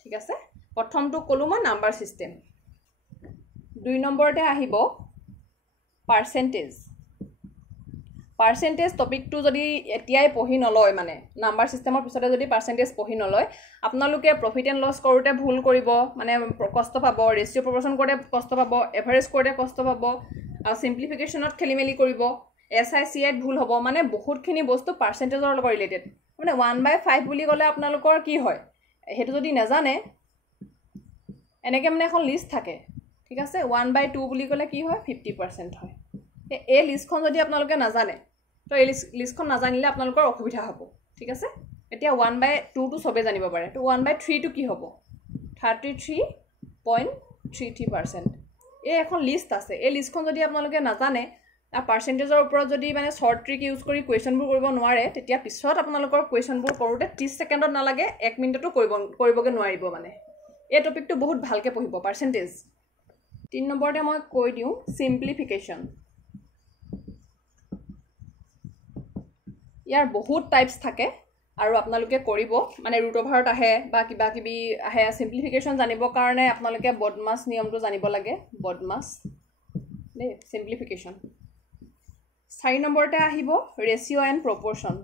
ঠিক আছে প্ৰথমটো কলো মই নাম্বাৰ সিস্টেম 2 নম্বৰতে আহিব পাৰ্সেন্টেজ টপিকটো যদি এতিয়াই পঢ়ি নলয় মানে নাম্বাৰ সিস্টেমৰ পিছতে যদি পাৰ্সেন্টেজ পঢ়ি নলয় আপোনালোকে প্ৰফিট এণ্ড লছ কৰোতে ভুল কৰিব মানে কষ্ট পাব ৰেশিও প্ৰপৰচন কৰোতে কষ্ট পাব এভাৰেজ কৰোতে কষ্ট পাব আৰু সিম্পলিফিকেশনত খেলিমেলি কৰিব SICত ভুল হ'ব মানে বহুতখিনি বস্তু পাৰ্সেন্টেজৰ লগত ৰিলেটেড মানে 1/5 বুলি ক'লে আপোনালোকৰ কি হয় হেতু যদি নাজানে এনেকে মানে এখন লিষ্ট থাকে ঠিক আছে 1/2 বুলি ক'লে কি হয় 50% হয় এই লিষ্টখন যদি আপোনালোকে নাজানে তো এই লিষ্টখন নাজানিলে আপোনালোকৰ অসুবিধা হ'ব ঠিক আছে এতিয়া 1/2 টো সবে জানিব পাৰে তো 1/3 টো কি হ'ব 33.33% এই এখন লিষ্ট আছে এই লিষ্টখন যদি আপোনালোকে নাজানে আর পাৰ্সেন্টেজৰ ওপৰত যদি মানে শৰ্ট ট্ৰিক ইউজ কৰি কোৱেশ্চনবোৰ কৰিব নোৱাৰে তেতিয়া পিছত আপোনালোকৰ কোৱেশ্চনবোৰ কৰোতে 30 সেকেন্ডত নালাগে 1 মিনিটতো কৰিবগে নোৱাৰিব মানে এই টপিকটো বহুত ভালকে পঢ়িব পাৰ্সেন্টেজ 3 নম্বৰতে মই কৈ দিও সিম্পলিফিকেশন ইয়াৰ বহুত টাইপস থাকে আৰু আপোনালোকে কৰিব মানে ৰুট ওভাৰত আহে বা কিবা কিবি আহে সিম্পলিফিকেশন জানিবৰ কাৰণে আপোনালোকে বডমাস নিয়মটো জানিব লাগে বডমাস নে সিম্পলিফিকেশন 4 নম্বৰতে আহিব ৰেশিও এণ্ড প্ৰপৰশন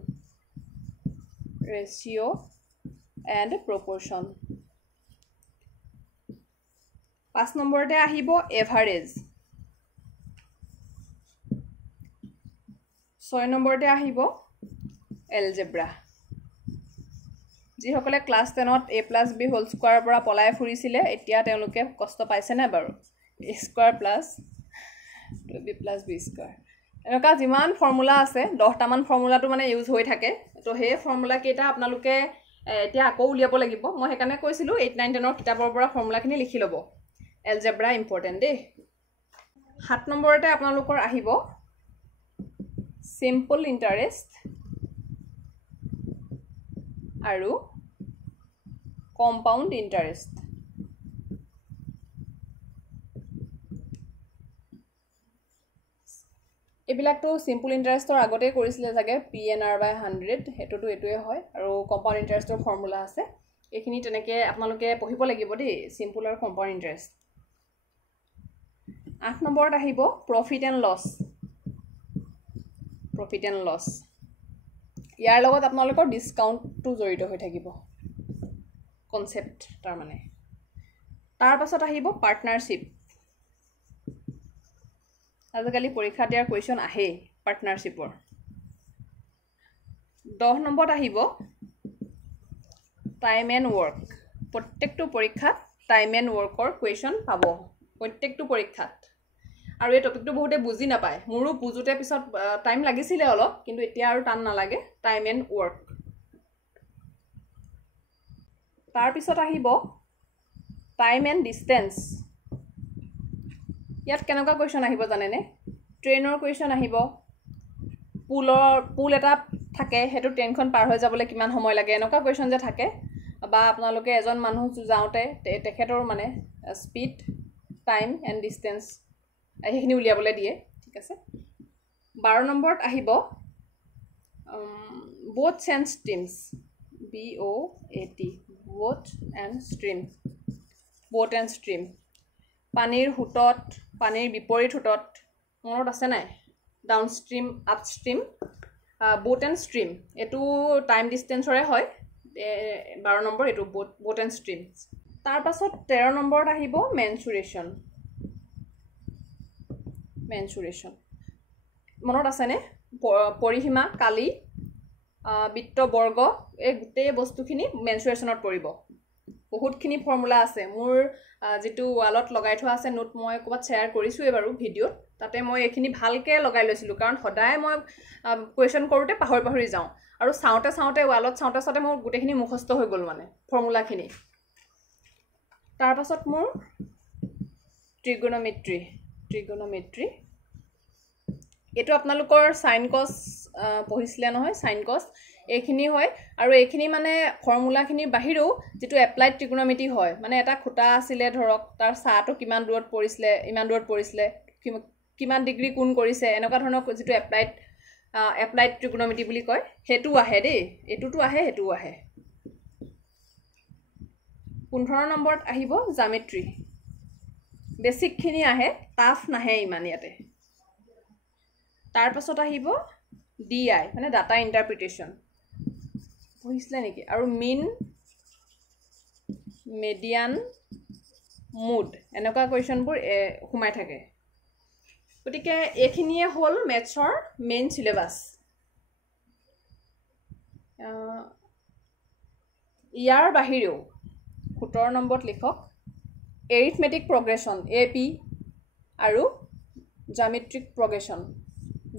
5 নম্বৰতে আহিব এভাৰেজ 6 নম্বৰতে আহিব এলজেব্ৰা যিসকলে ক্লাস 10ত a + b হোল স্কয়াৰ পৰা পলাই ফুৰিছিলে এতিয়া তেওঁলোকে কষ্ট পাইছে না বাৰু a square plus 2b + b square এনেকা যিমান ফৰ্মুলা আছে 10টা মান ফৰ্মুলাটো মানে ইউজ হৈ থাকে তো সেই ফৰ্মুলা কেইটা আপোনালোকে এতিয়া আকৌ উলিয়াব লাগিব মই হেকানে কৈছিলো 8 9 10 ৰ কিতাপৰ পৰা ফৰ্মুলাখিনি লিখি লব এলজেব্ৰা ইম্পৰ্টেন্ট দে 7 নম্বৰতে আপোনালোকৰ আহিব সিম্পল ইন্টাৰেষ্ট আৰু কম্পাউণ্ড ইন্টাৰেষ্ট এবিলাকটো সিম্পল ইন্টাৰেষ্টৰ আগতে কৰিছিলে জাগে PNR/100 হেতুটো এটোৱে হয় আৰু কম্পাউণ্ড ইন্টাৰেষ্টৰ ফৰ্মুলা আছে এইখিনি তেনেকে আপোনালোকে পঢ়িব লাগিব দেই সিম্পল আৰু কম্পাউণ্ড ইন্টাৰেষ্ট 8 নম্বৰত আহিব প্ৰফিট এণ্ড লছ ইয়াৰ লগত আপোনালোকৰ ডিসকাউন্টটো জড়িত হৈ থাকিব কনসেপ্ট তাৰ মানে তাৰ পাছত আহিব পাৰ্টনাৰশ্বিপ আজিকালি পৰীক্ষা দিয়াৰ কোৱেশ্চন আহে পাৰ্টনাৰশ্বিপৰ 10 নম্বৰত আহিব টাইম এণ্ড ওয়াৰ্ক প্ৰত্যেকটো পৰীক্ষাত টাইম এণ্ড ওয়াৰ্কৰ কোৱেশ্চন পাব প্ৰত্যেকটো পৰীক্ষাত আৰু এই টপিকটো বহুতে বুজি নাপায় মোৰো বুজুতে পিছত টাইম লাগিছিলে অলপ কিন্তু এতিয়া আৰু টান নালাগে টাইম এণ্ড ওয়াৰ্ক তাৰ পিছত আহিব টাইম এণ্ড ডিসটেন্স ইয়াত কেনেকুৱা কোৱেশ্চন আহিব জানেনে ট্ৰেইনৰ কোৱেশ্চন আহিব পুল এটা থাকে হেতু ট্ৰেইনখন পাৰ হৈ যাবলৈ কিমান সময় লাগে এনেকুৱা কোৱেশ্চন যে থাকে বা আপোনালোকে এজন মানুহ যাওঁতে তেখেতৰ মানে স্পীড টাইম এণ্ড ডিসটেন্স এইখিনি উলিয়াবলৈ দিয়ে ঠিক আছে 12 নম্বৰত আহিব both and streams BOAT both and stream পানীৰ হুটত পানীৰ বিপৰীত হুটত মনত আছে নাই downstream upstream boat and stream এইটো টাইম ডিষ্টেঞ্চৰে হয় 12 নম্বৰ এইটো বোট এণ্ড ষ্ট্ৰীম তাৰ পাছত 13 নম্বৰত আহিব মেনচুৰেশ্যন মনত আছেনে পৰিসীমা কালি বৃত্ত বৰ্গ এই গোটেই বস্তুখিনি মেনচুৰেশ্যনত পৰিব বহুতখিনি ফৰ্মুলা আছে মোৰ যেটো ৱালত লগাই থোৱা আছে নোট মই ক'বাত শ্বেয়াৰ কৰিছোৱে বাৰু ভিডিঅ'ত তাতে মই এইখিনি ভালকে লগাই লৈছিলো কাৰণ সদায় মই কোৱেশ্চন কৰোতে পাহৰি যাওঁ আৰু চাওঁতে ৱালত চাওঁতে মোৰ গোটেইখিনি মুখস্থ হৈ গ'ল মানে ফৰ্মুলাখিনি তাৰ পাছত মোৰ ট্ৰিগোনোমেট্ৰি এইটো আপোনালোকৰ সাইন কস পঢ়িছিলে নহয় সাইন কস এইখিনি হয় আৰু এইখিনি মানে ফৰ্মুলাখিনিৰ বাহিৰেও যেটো এপ্লাইড ট্ৰিগোনোমেট্ৰি হয় মানে এটা খুঁটা আছিলে ধৰক তাৰ সাটো কিমান দূৰত পৰিছিলে ইমান দূৰত পৰিছিলে কিমান ডিগ্ৰী কোণ কৰিছে এনেকুৱা ধৰণৰ যেটো এপ্লাইড ট্ৰিগোনোমেট্ৰি বুলি কয় হেতু আহে দেই এটুটো আহে হেতু আহে 15 নম্বৰত আহিব জ্যামিতি বেসিকখিনি আহে টাফ নাহে ইমান ইয়াতে তাৰ পাছত আহিব ডিআই মানে ডাটা ইন্টাৰপ্ৰিটেশন পঢ়িছিলে নেকি আৰু মিন মিডিয়ান মুড এনেকুৱা কোৱেশ্চনবোৰ ঘুমাই থাকে গতিকে এইখিনিয়ে হল মেথছৰ মেইন সিলেবাস ইয়াৰ বাহিৰেও 17 নম্বৰত লিখক এৰিথমেটিক প্ৰগ্ৰেছন এপি আৰু জ্যামিতিক প্ৰগ্ৰেছন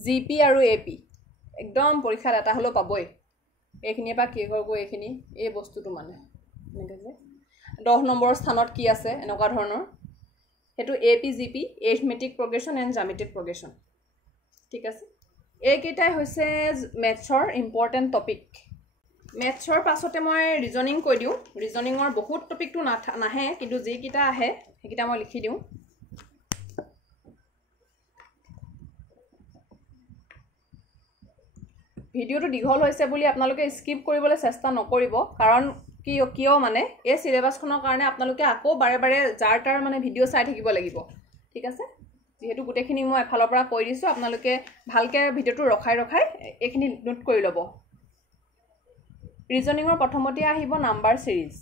জিপি আৰু এপি একদম পৰীক্ষাত এটা হলো পাবই এইখিনিয়ে বা কি কৰিব এইখিনি এই বস্তুটো মানে এনেকৈ যে 10 নম্বৰৰ স্থানত কি আছে এনেকুৱা ধৰণৰ হেতু এপি জিপি এৰিথমেটিক প্ৰগ্ৰেছন এণ্ড জ্যামিতিক প্ৰগ্ৰেছন ঠিক আছে এইকেইটাই হৈছে মেথছৰ ইম্পৰ্টেন্ট টপিক মেথছৰ পাছতে মই ৰিজনিং কৈ দিওঁ ৰিজনিঙৰ বহুত টপিকটো নাহে কিন্তু যিকেইটা আহে সেইকেইটা মই লিখি দিওঁ ভিডিওটো দীঘল হৈছে বুলি আপোনালোকে স্কিপ কৰিবলৈ চেষ্টা নকৰিব কাৰণ কিয় মানে এই সিলেবাসখনৰ কাৰণে আপোনালোকে আকৌ বাৰে যাৰ তাৰ মানে ভিডিও চাই থাকিব লাগিব ঠিক আছে যেহেতু গোটেইখিনি মই এফালৰ পৰা কৈ দিছো আপোনালোকে ভালকে ভিডিওটো ৰখাই এইখিনি নোট কৰি ল'ব ৰিজনিঙৰ প্ৰথমতে আহিব নাম্বাৰ সিৰিজ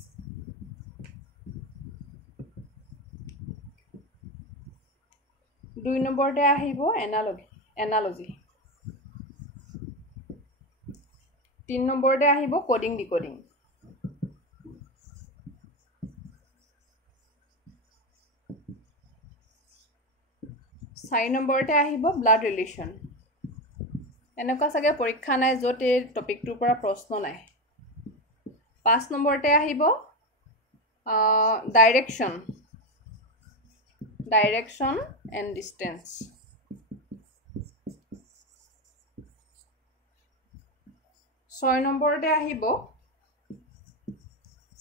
2 নম্বৰতে আহিব এনালজি 3 নম্বৰতে আহিব কোডিং ডিকোডিং 4 নম্বৰতে আহিব ব্লাড ৰিলেশন এনেকুৱা সাগে পৰীক্ষা নাই যতে টপিকটোৰ পৰা প্ৰশ্ন নাই 5 নম্বৰতে আহিব ডাইৰেকশন এণ্ড ডিসটেন্স 6 নম্বৰতে আহিব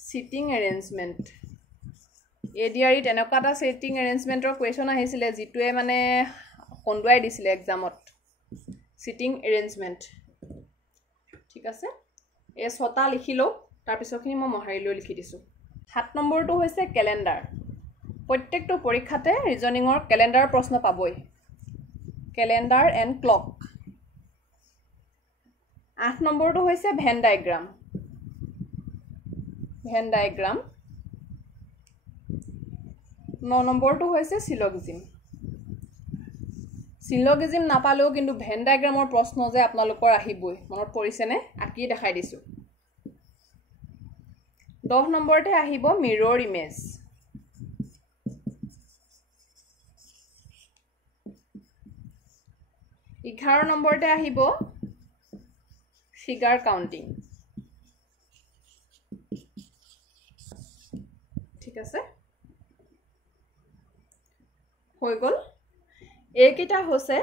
সিটিং এৰেঞ্জমেন্ট এডিআৰিত এনেকুৱা এটা সিটিং এৰেঞ্জমেন্টৰ কোৱেশ্চন আহিছিলে যিটোৱে মানে কন্দুৱাই দিছিলে এক্সামত সিটিং এৰেঞ্জমেন্ট ঠিক আছে এই 6টা লিখিলো তাৰ পিছৰখিনি মই মহাৰি লৈ লিখি দিছো 7 নম্বৰটো হৈছে ক্যালেন্ডাৰ প্ৰত্যেকটো পৰীক্ষাতে ৰিজনিঙৰ ক্যালেন্ডাৰ প্ৰশ্ন পাবই ক্যালেন্ডাৰ এণ্ড ক্লক 8 নম্বৰটো হৈছে ভেন ডায়াগ্ৰাম 9 নম্বৰটো হৈছে সিলগিজিম নাপালেও কিন্তু ভেন ডায়াগ্ৰামৰ প্ৰশ্ন যে আপোনালোকৰ আহিবই মনত পৰিছেনে আকি দেখাই দিছো 10 নম্বৰতে আহিব মিৰৰ ইমেজ 11 নম্বৰতে আহিব ফিগাৰ কাউন্টিং ঠিক আছে হৈ গল এইকেইটা হৈছে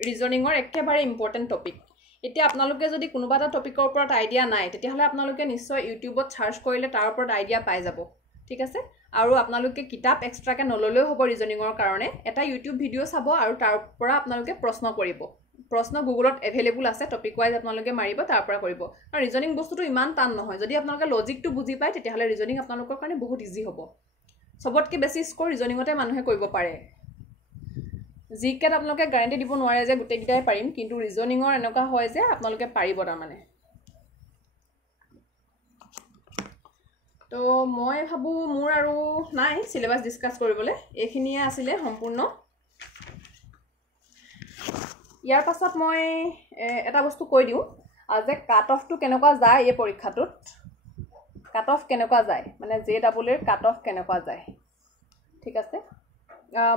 ৰিজনিঙৰ একেবাৰে ইম্পৰ্টেন্ট টপিক এতিয়া আপোনালোকে যদি কোনোবা এটা টপিকৰ ওপৰত আইডিয়া নাই তেতিয়াহলে আপোনালোকে নিশ্চয় ইউটিউবত সাৰ্চ কৰিলে তাৰ ওপৰত আইডিয়া পাই যাব ঠিক আছে আৰু আপোনালোকে কিতাপ এক্সট্ৰাকে নললেও হ'ব ৰিজনিঙৰ কাৰণে এটা ইউটিউব ভিডিও চাব আৰু তাৰ পৰা আপোনালোকে প্ৰশ্ন কৰিব প্ৰশ্ন গুগলত এভেইলেবল আছে টপিক ওয়াইজ আপোনালোকে মাৰিব তাৰ পৰা কৰিব আৰু ৰিজনিং বস্তুটো ইমান টান নহয় যদি আপোনালোকে লজিকটো বুজি পায় তেতিয়াহলে ৰিজনিং আপোনালোকৰ কাৰণে বহুত ইজি হ'ব সবতকৈ বেছি স্কোৰ ৰিজনিঙতে মানুহে কৰিব পাৰে জিকেত আপোনালোকে গ্যাৰান্টি দিব নোৱাৰে যে গোটেইকেইটাই পাৰিম কিন্তু ৰিজনিঙৰ এনেকুৱা হয় যে আপোনালোকে পাৰিব তাৰমানে তো মই ভাবো মোৰ আৰু নাই সিলেবাস ডিসকাস কৰিবলৈ এইখিনিয়ে আছিল সম্পূৰ্ণ ইয়াৰ পাছত মই এটা বস্তু কৈ দিও যে কাট অফটো কেনেকুৱা যায় এই পৰীক্ষাটোত কাট অফ কেনেকুৱা যায় মানে জেডাবল এৰ কাট অফ কেনেকুৱা যায় ঠিক আছে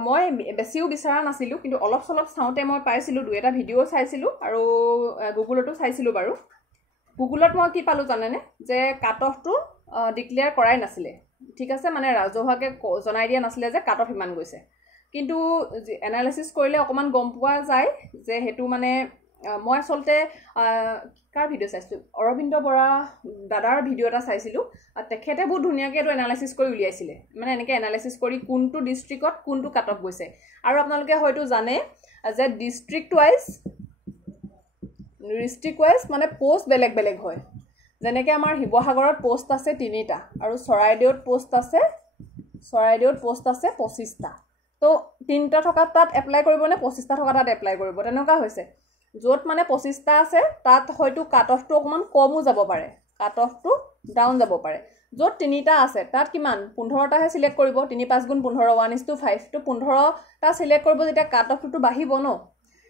মই বেছিও বিচাৰা নাছিলো কিন্তু অলপ সলপ চাওতে মই পাইছিলো দুই এটা ভিডিও চাইছিলো আৰু গুগলতো চাইছিলো বাৰু গুগলত মই কি পালো জানেনে যে কাট অফটো ডিক্লেয়াৰ কৰাই নাছিলে ঠিক আছে মানে ৰাজহুৱাকে জনাই দিয়া নাছিলে যে কাট অফ ইমান গৈছে কিন্তু এনালাইসিস কৰিলে অকমান গম পোৱা যায় যে হেতু মানে মই আসলতে কাৰ ভিডিও চাইছিলো অৰবিন্দ বৰা দাদাৰ ভিডিও এটা চাইছিলো তেখেতে বহুত ধুনিয়াকে এটো এনালাইসিস কৰি উলিয়াইছিলে মানে এনেকে এনালাইসিস কৰি কোনটো ডিস্ট্ৰিক্টত কোনটো কাট অফ গৈছে আৰু আপোনালোকে হয়তো জানে যে ডিস্ট্ৰিক্ট ওয়াইজ মানে পোষ্ট বেলেগ বেলেগ হয় যেনেকে আমাৰ হিবহাগৰত পোষ্ট আছে 3টা আৰু চৰাইদেউত পোষ্ট আছে 25টা তো 3টা থকা তাত এপ্লাই কৰিব নে 25টা থকা তাত এপ্লাই কৰিব তেনেকুৱা হৈছে যত মানে 25টা আছে তাত হয়তো কাট অফটো অকমান কমও যাব পাৰে কাট অফটো ডাউন যাব পাৰে যত 3টা আছে তাত কিমান 15টাহে সিলেক্ট কৰিব 3 5 গুণ 15 1:5 তো 15টা সিলেক্ট কৰিব যেতিয়া কাট অফটো বাঢ়িব ন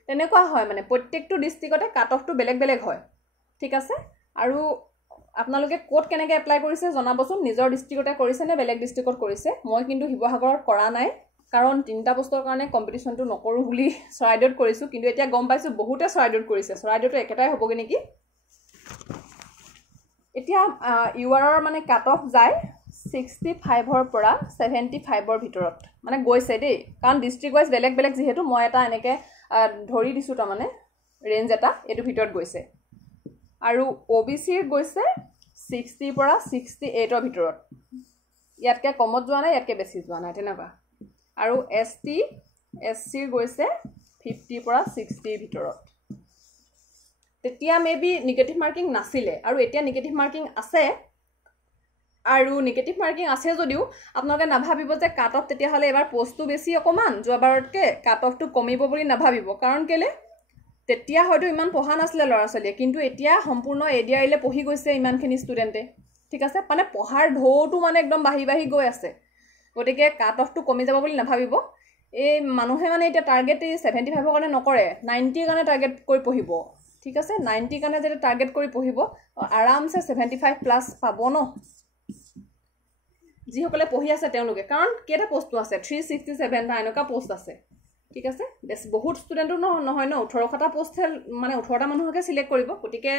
তেনেকুৱা হয় মানে প্ৰত্যেকটো ডিস্ট্ৰিক্টতে কাট অফটো বেলেগ বেলেগ হয় ঠিক আছে আৰু আপোনালোকে কোড কেনেকৈ এপ্লাই কৰিছে জনাবচোন নিজৰ ডিস্ট্ৰিক্টতে কৰিছে নে বেলেগ ডিস্ট্ৰিক্টত কৰিছে মই কিন্তু হিবহাগৰত কৰা নাই কাৰণ 3টা পোষ্টৰ কাৰণে কম্পিটিশনটো নকৰো বুলি চৰাইদেউত কৰিছো কিন্তু এতিয়া গম পাইছো বহুতে চৰাইদেউত কৰিছে চৰাইদেউটো একেটাই হ'বগে নেকি এতিয়া ইউআৰৰ মানে কাট অফ যায় 65 ৰ পৰা 75 ৰ ভিতৰত মানে গৈছে দেই কাৰণ ডিস্ট্ৰিক্ট ওয়াইজ বেলেগ বেলেগ যেহেতু মই এটা এনেকে ধৰি দিছো তাৰ মানে ৰেঞ্জ এটা এটো ভিতৰত গৈছে আৰু ওবিসি ৰ গৈছে 60 পৰা 68 ৰ ভিতৰত ইয়াতকে কমত যোৱা নাই ইয়াতকে বেছি যোৱা নাই তেনেকুৱা আৰু এসটি এসসি ৰ গৈছে 50 পৰা 60 ৰ ভিতৰত তেতিয়া মেবি নেগেটিভ মাৰ্কিং নাছিলে আৰু এতিয়া নেগেটিভ মাৰ্কিং আছে আৰু নেগেটিভ মাৰ্কিং আছে যদিও আপোনালোকে নাভাবিব যে কাট অফ তেতিয়া হলে এবাৰ পোষ্টটো বেছি অকমান যোৱাবাৰতকে কাট অফটো কমিব বুলি নাভাবিব কাৰণ কেলে তেতিয়া হয়তো ইমান পঢ়া নাছিলে লৰাছলিয়ে কিন্তু এতিয়া সম্পূৰ্ণ এডিআইলে পঢ়ি গৈছে ইমানখিনি ষ্টুডেন্টে ঠিক আছে মানে পঢ়াৰ ঢৌটো মানে একদম বাহি গৈ আছে গতিকে কাট অফটো কমি যাব বুলি নাভাবিব এই মানুহে মানে এটা টাৰ্গেট 75 ৰ কাৰণে নকৰে 90 ৰ কাৰণে টাৰ্গেট কৰি পঢ়িব ঠিক আছে 90 ৰ কাৰণে যেটা টাৰ্গেট কৰি পঢ়িব আৰামছে 75 প্লাস পাব ন যি সকলে পঢ়ি আছে তেওঁলোকে কাৰণ কেটা পোষ্ট আছে 367 টা এনেকা পোষ্ট আছে ঠিক আছে বেছ বহুত ষ্টুডেন্টও নহয় ন 18টা পোষ্ট মানে 18টা মানুহকে সিলেক্ট কৰিব গতিকে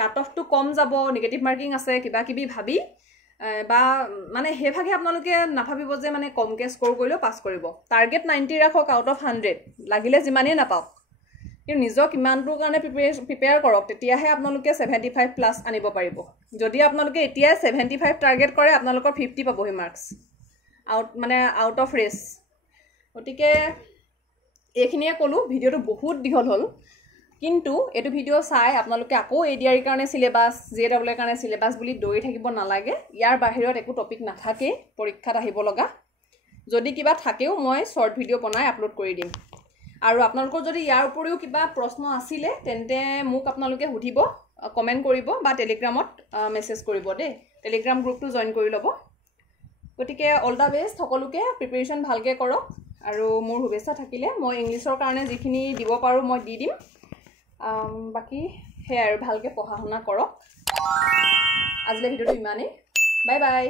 কাট অফটো কম যাব নেগেটিভ মাৰ্কিং আছে কিবা কিবি ভাবি বা মানে হেভাগে আপোনালোকে নাভাবিব যে মানে কমকে স্কোৰ কৰিলেও পাস কৰিব টাৰ্গেট 90 ৰাখক আউট অফ 100 লাগিলে যিমানেই নাপাওক কিন্তু নিজক কিমানটোৰ কাৰণে প্ৰিপেয়াৰ কৰক তেতিয়াহে আপোনালোকে 75 প্লাস আনিব পাৰিব যদি আপোনালোকে এতিয়া 75 টাৰ্গেট কৰে আপোনালোকৰ 50 পাবহি মাৰ্কস মানে আউট অফ ৰেস গতিকে এইখিনিয়ে কলো ভিডিওটো বহুত দীঘল হল কিন্তু এটো ভিডিও চাই আপোনালোকে আকৌ এডিআৰ ৰ কাৰণে সিলেবাস জেডাবল এৰ কাৰণে সিলেবাস বুলি দৌৰি থাকিব নালাগে ইয়াৰ বাহিৰত একো টপিক নাথাকে পৰীক্ষাত আহিব লগা যদি কিবা থাকেও মই শৰ্ট ভিডিও বনাই আপলোড কৰি দিম আৰু আপোনালোকৰ যদি ইয়াৰ উপৰিও কিবা প্ৰশ্ন আছিল তেন্তে মোক আপোনালোকে সুধিব কমেন্ট কৰিব বা টেলিগ্ৰামত মেছেজ কৰিব দে টেলিগ্ৰাম গ্ৰুপটো জয়েন কৰি লব গতিকে অল দা বেষ্ট সকলোকে প্ৰিপাৰেচন ভালকে কৰক আৰু মোৰ শুভেচ্ছা থাকিলে মই ইংলিছৰ কাৰণে যিখিনি দিব পাৰো মই দি দিম বাকি হে আৰু ভালকে পঢ়া শুনা কৰক আজিলে ভিডিওটো ইমানেই বাই বাই